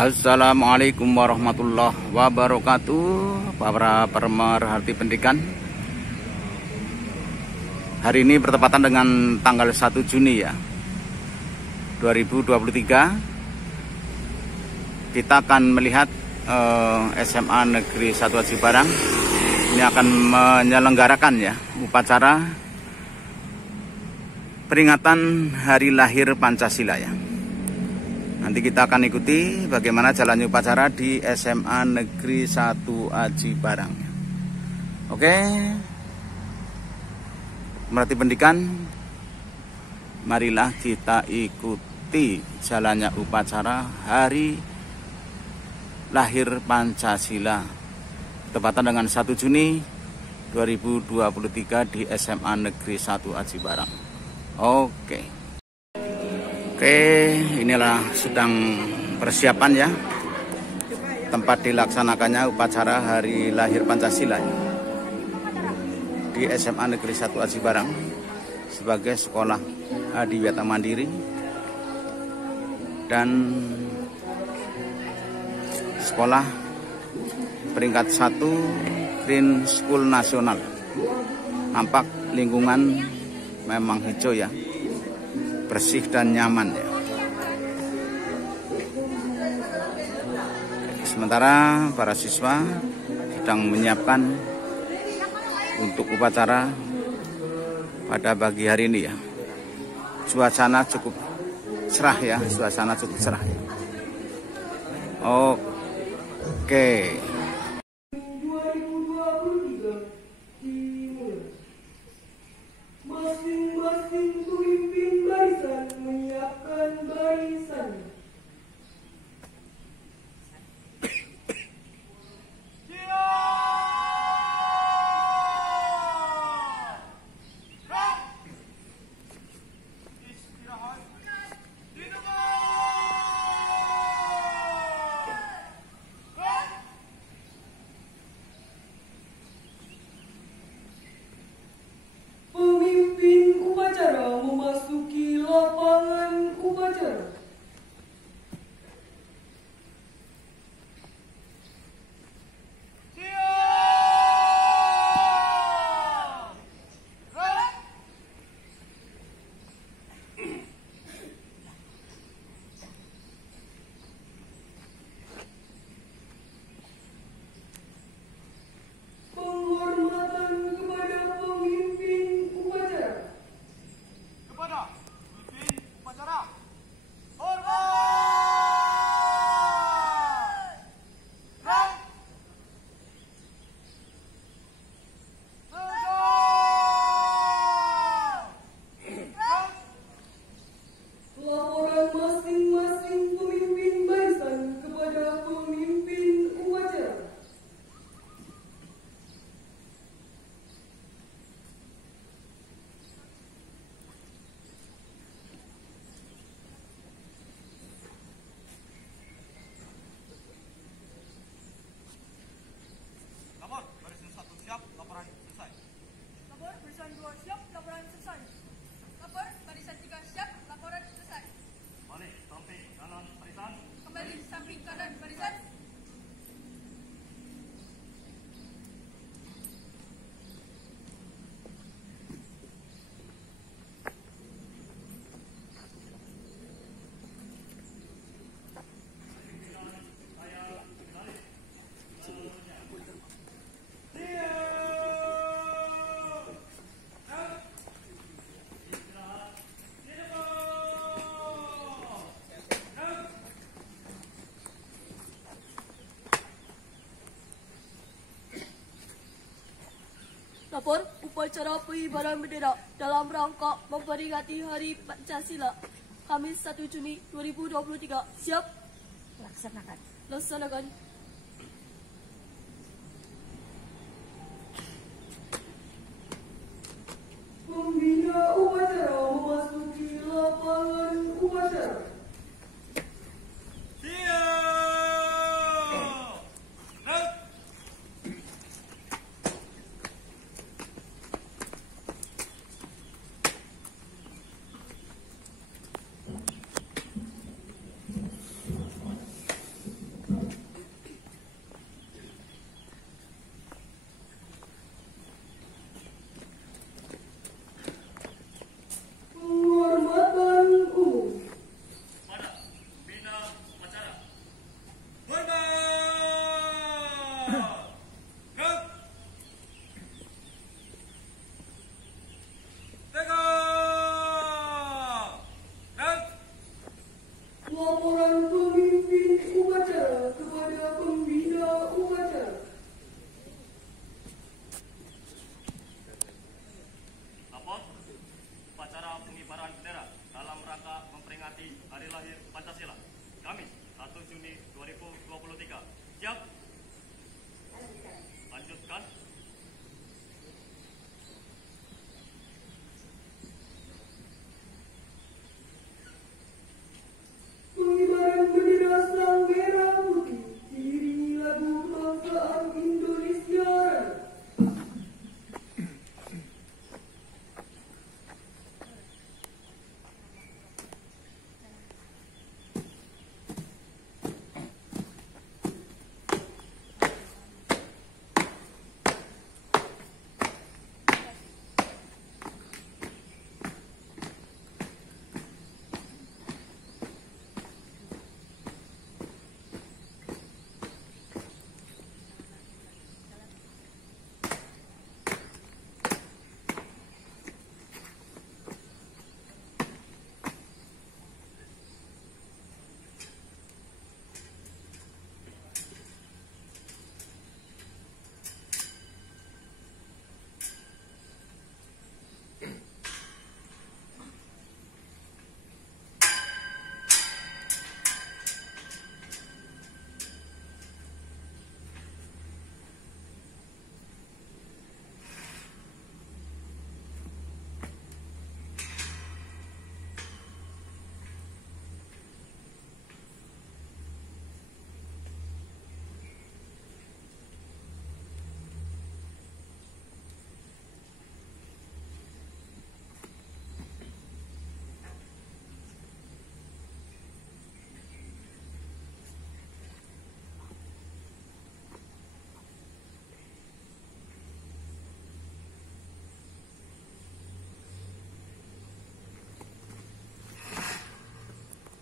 Assalamualaikum warahmatullahi wabarakatuh, para pemerhati pendidikan. Hari ini bertepatan dengan tanggal 1 Juni ya 2023. Kita akan melihat SMA Negeri 1 Aji Barang ini akan menyelenggarakan ya upacara peringatan Hari Lahir Pancasila ya. Nanti kita akan ikuti bagaimana jalannya upacara di SMA Negeri 1 Aji Barang. Oke, pemerhati pendidikan, marilah kita ikuti jalannya upacara Hari Lahir Pancasila tepatan dengan 1 Juni 2023 di SMA Negeri 1 Aji Barang. Oke, inilah sedang persiapan ya tempat dilaksanakannya upacara Hari Lahir Pancasila ya, di SMA Negeri 1 Aji Barang sebagai sekolah adiwiyata mandiri dan sekolah peringkat 1 Green School Nasional. Nampak lingkungan memang hijau ya, bersih dan nyaman ya. Sementara para siswa sedang menyiapkan untuk upacara pada pagi hari ini ya. Suasana cukup cerah ya, suasana cukup cerah ya. Oke. Masing-masing pemimpin barisan menyiapkan barisan. Pemimpin upacara memasuki lapangan upacara. Penghormatan kepada pemimpin upacara. Kepada pemimpin upacara, hormat. Rang. Tegak. Rang. Laporan masing-masing pemimpin barisan kepada pemimpin upacara. Lapor barisan 1 siap, laporan selesai. Lapor barisan 2 siap, laporan selesai. Lapor barisan 3 siap, laporan selesai. Balik samping kanan barisan. Kembali samping kanan barisan. Lapor upacara pengibaran bendera dalam rangka memperingati Hari Pancasila Kamis 1 Juni 2023. Siap? Laksanakan. Pembina upacara memasuki lapangan upacara. Laporan pemimpin upacara kepada pembina upacara. Lapor, upacara pengibaran bendera dalam rangka memperingati Hari Lahir Pancasila, Kamis 1 Juni 2023. Siap? Lanjutkan. Pengibaran bendera sang merah putih diiringi lagu kebangsaan Indonesia Raya.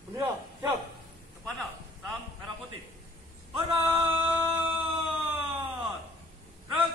Bendera, siap. Kepada sang merah putih. Hormat. Rek.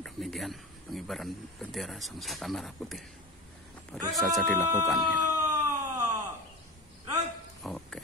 Demikian pengibaran bendera sang saka merah putih baru saja dilakukan ya. Oke.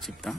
Cipta.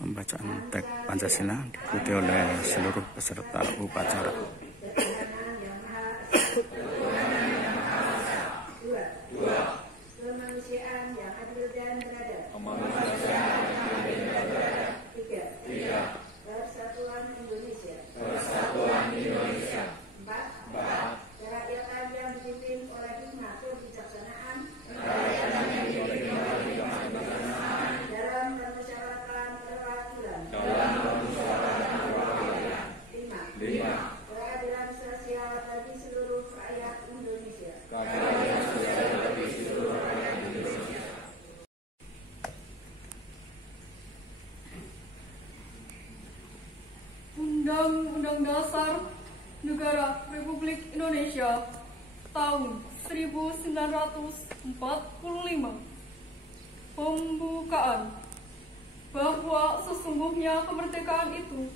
Pembacaan teks Pancasila diikuti oleh seluruh peserta upacara. Kemanusiaan yang adil dan beradab. Tiga. Persatuan Indonesia. 4. Kerakyatan yang dipimpin oleh hikmat kebijaksanaan dalam permusyawaratan perwakilan. 5. Keadilan sosial bagi seluruh rakyat Indonesia. Undang-Undang Dasar Negara Republik Indonesia tahun 1945. Pembukaan bahwa sesungguhnya kemerdekaan itu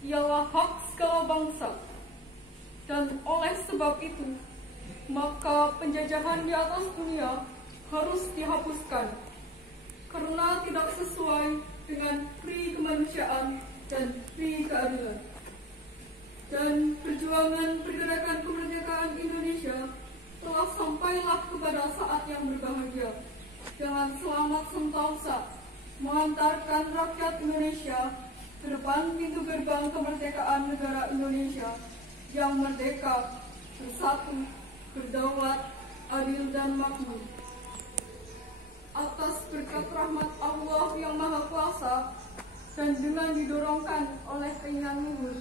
ialah hak segala bangsa, dan oleh sebab itu maka penjajahan di atas dunia harus dihapuskan karena tidak sesuai dengan pri kemanusiaan dan pri keadilan. Dan perjuangan pergerakan kemerdekaan Indonesia telah sampailah kepada saat yang berbahagia dengan selamat sentosa mengantarkan rakyat Indonesia ke depan pintu gerbang kemerdekaan negara Indonesia yang merdeka, bersatu, berdaulat, adil dan makmur. Atas berkat rahmat Allah yang Maha Kuasa dan dengan didorongkan oleh keinginan luhur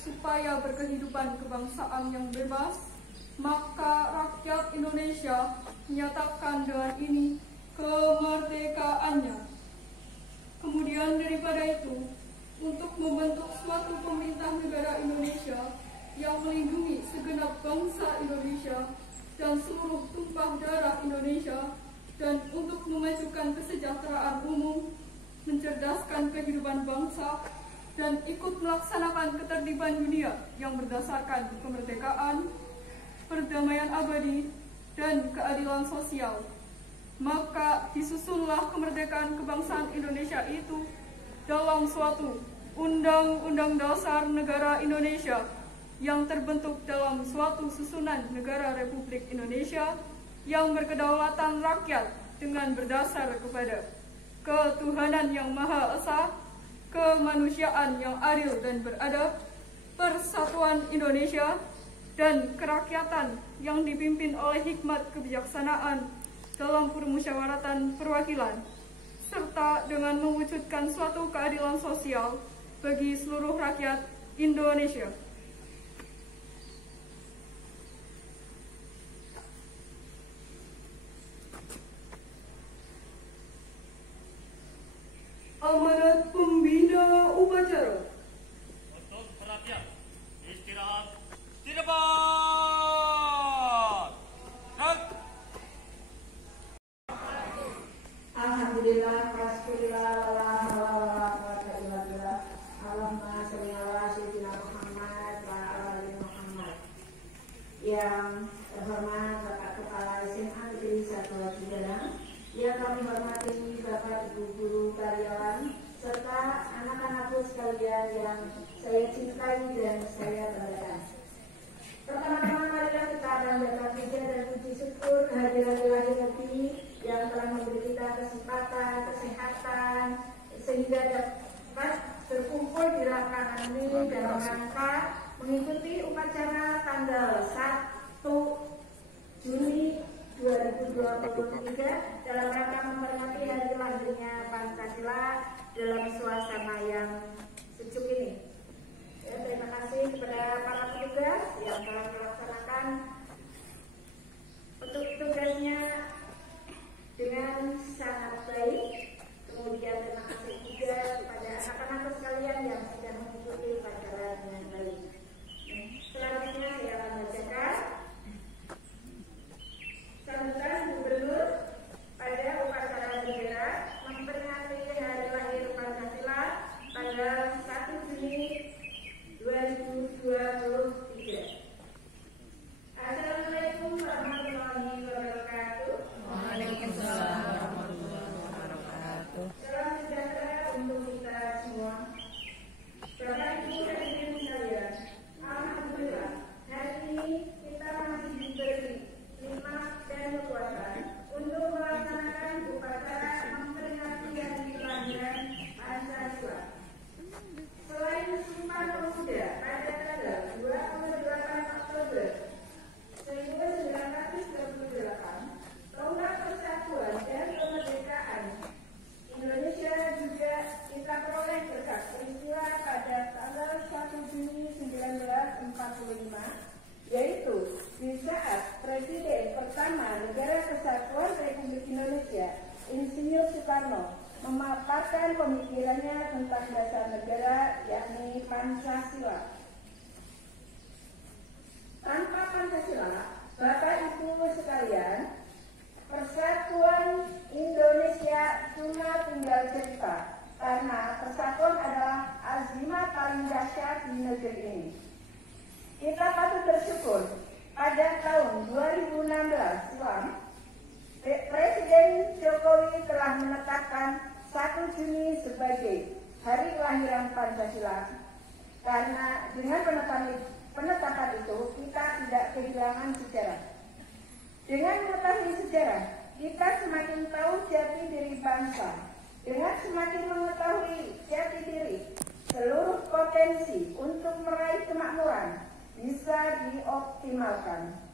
supaya berkehidupan kebangsaan yang bebas, maka rakyat Indonesia menyatakan dengan ini kemerdekaannya. Kemudian daripada itu, untuk membentuk suatu pemerintah negara Indonesia yang melindungi segenap bangsa Indonesia dan seluruh tumpah darah Indonesia, dan untuk memajukan kesejahteraan umum, mencerdaskan kehidupan bangsa, dan ikut melaksanakan ketertiban dunia yang berdasarkan kemerdekaan, perdamaian abadi, dan keadilan sosial. Maka disusunlah kemerdekaan kebangsaan Indonesia itu dalam suatu Undang-Undang Dasar Negara Indonesia yang terbentuk dalam suatu susunan negara Republik Indonesia yang berkedaulatan rakyat dengan berdasar kepada ketuhanan yang Maha Esa, kemanusiaan yang adil dan beradab, persatuan Indonesia, dan kerakyatan yang dipimpin oleh hikmat kebijaksanaan dalam permusyawaratan perwakilan, serta dengan mewujudkan suatu keadilan sosial bagi seluruh rakyat Indonesia. upacara. Untuk perhatian, istirahat di depan. Alhamdulillah, wasfirullah, wala hawla wala quwwata illa billah. Allahumma sholli ala sayyidina Muhammad wa ala ali Muhammad. Yang terhormat Bapak Kepala SMA Negeri 1 Cikarang, yang kami hormati Bapak Ibu guru karyawan serta anak-anakku sekalian yang saya cintai dan saya banggakan. Pertama-tama marilah kita panjatkan puja dan puji syukur kehadiran Ilahi Rabbi yang telah memberi kita kesempatan, kesehatan sehingga dapat berkumpul di lapangan ini dalam rangka mengikuti upacara tanggal 1 Juni 2023 dalam rangka memperingati hari lahirnya Pancasila dalam suasana yang sejuk ini. Ya, terima kasih kepada para petugas yang telah melaksanakan untuk tugasnya dengan sangat baik. Kemudian terima kasih juga kepada anak-anak sekalian yang sudah mengikuti upacara dengan baik. Selanjutnya saya akan bacakan sambutan Gubernur pada upacara bendera memperingati hari lahir Pancasila tanggal 1 Juni 2023. Assalamualaikum warahmatullahi wabarakatuh. Waalaikumsalam warahmatullahi wabarakatuh. Salam sejahtera untuk kita semua. Bapak Ibu hadirin sekalian, alhamdulillah hari ini kita masih diberi nikmat dan kekuatan untuk melaksanakan upacara memperingati hari kelahiran Pancasila. Selain Sumpah Pemuda pada tanggal 28 Oktober 1948, Tonggak Persatuan dan Kemerdekaan Indonesia juga kita peroleh berkat peristiwa pada tanggal 1 Juni 1945, yaitu di saat Presiden pertama Negara Kesatuan Republik Indonesia, Insinyur Soekarno, memaparkan pemikirannya tentang dasar negara, yakni Pancasila. Tanpa Pancasila, Bapak Ibu sekalian, persatuan Indonesia cuma tinggal cerita, karena persatuan adalah azimah paling dahsyat di negeri ini. Kita patut bersyukur pada tahun 2016 silam, Presiden Jokowi telah menetapkan 1 Juni sebagai hari kelahiran Pancasila, karena dengan penetapan itu kita tidak kehilangan sejarah. Dengan mengetahui sejarah, kita semakin tahu jati diri bangsa. Dengan semakin mengetahui jati diri, seluruh potensi untuk meraih kemakmuran bisa dioptimalkan.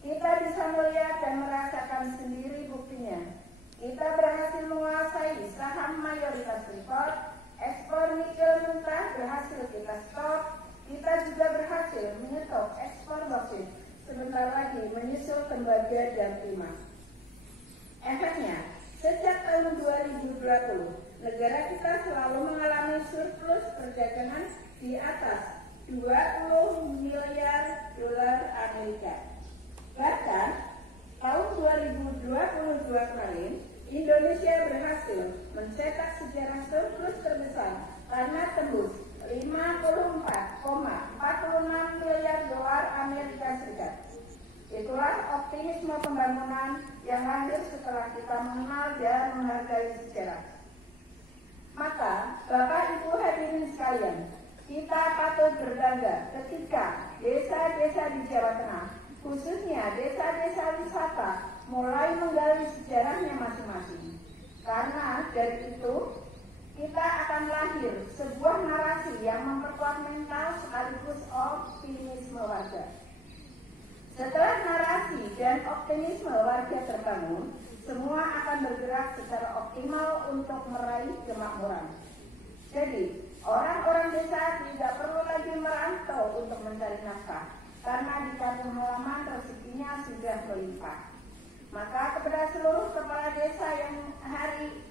Kita bisa melihat dan merasakan sendiri buktinya. Kita berhasil menguasai saham mayoritas Freeport, ekspor nikel mentah berhasil kita stop. Kita juga berhasil menyetop ekspor boksit, sebentar lagi menyusul tembaga dan timah. Efeknya, sejak tahun 2020, negara kita selalu mengalami surplus perdagangan di atas 20 miliar dolar Amerika. Bahkan, tahun 2022 kemarin, Indonesia berhasil mencetak sejarah surplus terbesar karena tembus 54,46 miliar dolar Amerika Serikat. Itulah optimisme pembangunan yang lahir setelah kita mengenal dan menghargai sejarah. Maka, Bapak Ibu hadirin sekalian, kita patut berbangga ketika desa-desa di Jawa Tengah, khususnya desa-desa wisata, mulai menggali sejarahnya masing-masing. Karena dari itu, kita akan lahir sebuah narasi yang memperkuat mental sekaligus optimisme warga. Setelah narasi dan optimisme warga terbangun, semua akan bergerak secara optimal untuk meraih kemakmuran. Jadi, orang-orang desa tidak perlu lagi merantau untuk mencari nafkah, karena di kampung halaman rezekinya sudah melimpah. Maka kepada seluruh kepala desa yang hari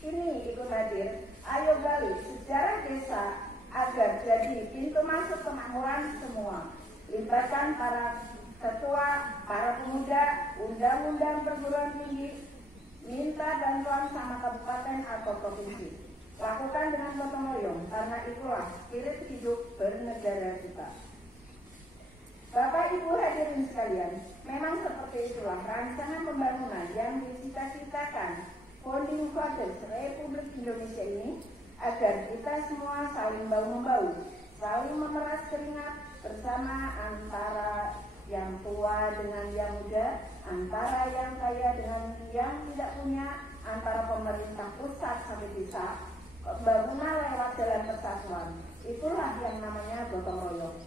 ini ikut hadir, Ayo gali sejarah desa agar jadi pintu masuk kemakmuran semua. Libatkan para ketua, para pemuda, undang-undang perguruan tinggi, minta bantuan sama kabupaten atau provinsi. Lakukan dengan gotong royong karena itulah spirit hidup bernegara kita. Bapak Ibu hadirin sekalian, memang seperti itulah rancangan pembangunan yang dicita-citakan Founding Fathers Republik Indonesia ini, agar kita semua saling bahu-membahu, saling memeras keringat bersama antara yang tua dengan yang muda, antara yang kaya dengan yang tidak punya, antara pemerintah pusat sampai desa, bangunan lewat jalan persatuan. Itulah yang namanya gotong royong.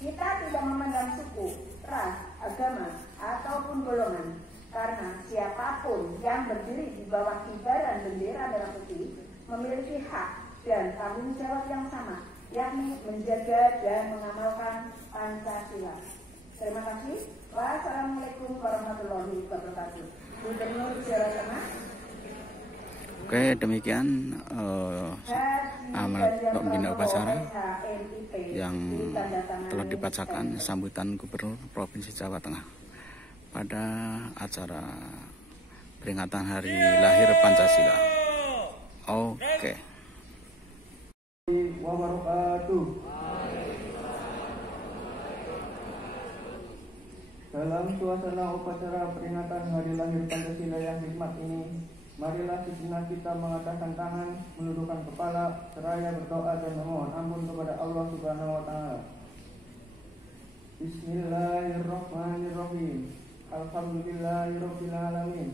Kita tidak memandang suku, ras, agama, ataupun golongan, karena siapapun yang berdiri di bawah kibaran bendera merah putih memiliki hak dan tanggung jawab yang sama, yakni menjaga dan mengamalkan Pancasila. Terima kasih. Wassalamualaikum warahmatullahi wabarakatuh. Gubernur Jawa Tengah. Oke, demikian amanat pembina upacara yang telah dibacakan sambutan Gubernur Provinsi Jawa Tengah pada acara peringatan Hari Lahir Pancasila. Oke. Wabarakatuh. Dalam suasana upacara peringatan Hari Lahir Pancasila yang hikmat ini, marilah sejenak kita mengatakan tangan, menundukkan kepala, seraya berdoa dan memohon ampun kepada Allah Subhanahu wa Ta'ala. Bismillahirrahmanirrahim. Alhamdulillahirabbil alamin.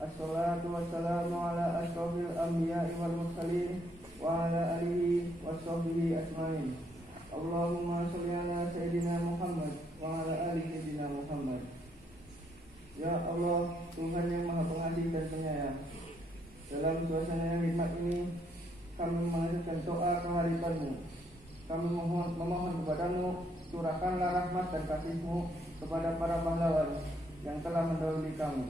Assalatu wassalamu ala asyrofil anbiya'i wal mursalin wa ala alihi washabbihi ajmain. Allahumma sholli ala sayyidina Muhammad wa ala ali sayyidina Muhammad. Ya Allah, Tuhan yang Maha Pengasih dan Penyayang, dalam suasana yang hikmat ini kami mengajukan doa kehadiran-Mu. Kami memohon kepadamu, curahkanlah rahmat dan kasih-Mu kepada para pahlawan yang telah mendahului kami.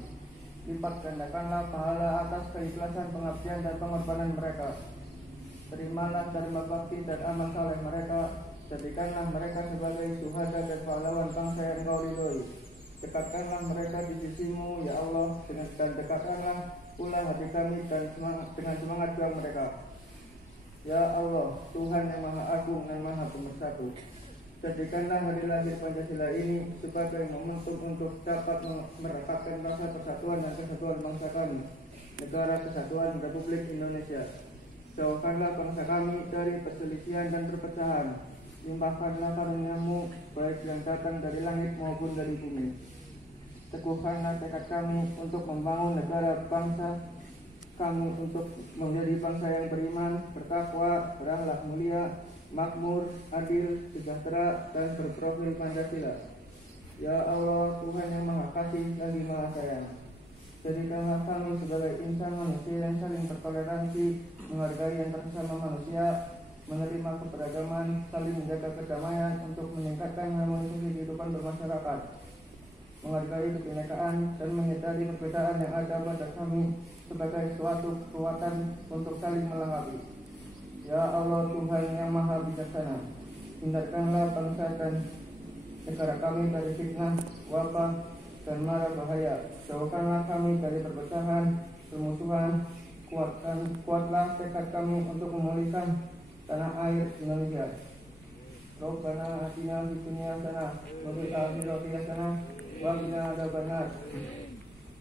Lipat gandakanlah pahala atas keikhlasan, pengabdian dan pengorbanan mereka. Terimalah dharma bakti dan amal saleh mereka. Jadikanlah mereka sebagai syuhada dan pahlawan bangsa yang Kau ridhoi. Dekatkanlah mereka di sisi-Mu, ya Allah, dan dekatkanlah pula hati kami dan dengan semangat juang mereka. Ya Allah, Tuhan yang Maha Agung dan Maha Pemersatu, jadikanlah Hari Lahir Pancasila ini sebagai momentum untuk dapat merekatkan rasa persatuan dan kesatuan bangsa kami, Negara Kesatuan Republik Indonesia. Jauhkanlah bangsa kami dari perselisihan dan perpecahan. Limpahkanlah karunia-Mu baik yang datang dari langit maupun dari bumi. Teguhkanlah tekad kami untuk membangun negara bangsa kami untuk menjadi bangsa yang beriman, bertakwa, berakhlak mulia, makmur, adil, sejahtera, dan berprofil Pancasila. Ya Allah, Tuhan yang Maha Kasih lagi Maha Sayang, jadikanlah kami sebagai insan manusia yang saling bertoleransi, menghargai antar sesama manusia, menerima keberagaman, saling menjaga kedamaian untuk meningkatkan harmoni kehidupan bermasyarakat, menghargai kebinekaan dan menghindari perbedaan yang ada pada kami sebagai suatu kekuatan untuk saling melengkapi. Ya Allah, Tuhan yang Maha Bijaksana, hindarkanlah bangsa dan negara kami dari fitnah, wabah, dan mara bahaya. Jauhkanlah kami dari perpecahan, permusuhan. Kuatlah tekad kami untuk memulihkan tanah air Indonesia. Rabbana atina fid dunya hasanah wa fil akhirati hasanah wa qina adzabannar.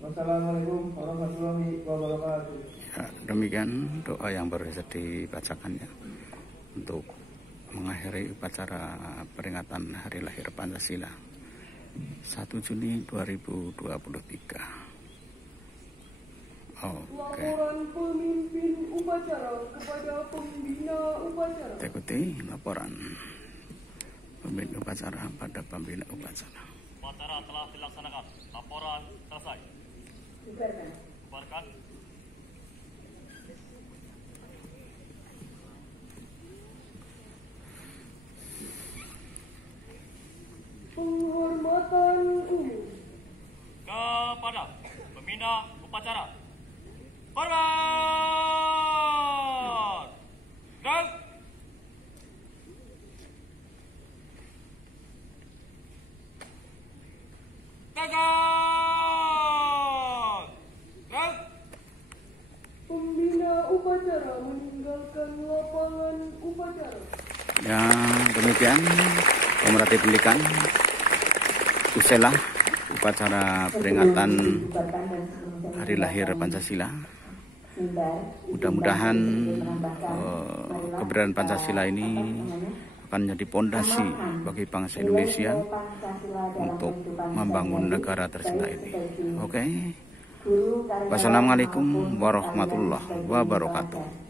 Wassalamualaikum warahmatullahi wabarakatuh. Ya, demikian doa yang baru saja dibacakannya untuk mengakhiri upacara peringatan Hari Lahir Pancasila 1 Juni 2023. Laporan pemimpin upacara kepada pembina upacara. Ikuti laporan pemimpin upacara pada pembina upacara. Upacara telah dilaksanakan. Laporan selesai. Bubarkan. Penghormatan umum Kepada pembina upacara. Hormat! Silakan. Gerak. Pembina upacara meninggalkan lapangan upacara. Ya, demikian pemerhati pendidikan. Usailah upacara peringatan Hari Lahir Pancasila. Mudah-mudahan keberadaan Pancasila ini akan menjadi pondasi bagi bangsa Indonesia untuk membangun negara tercinta ini. Oke. Wassalamualaikum warahmatullahi wabarakatuh.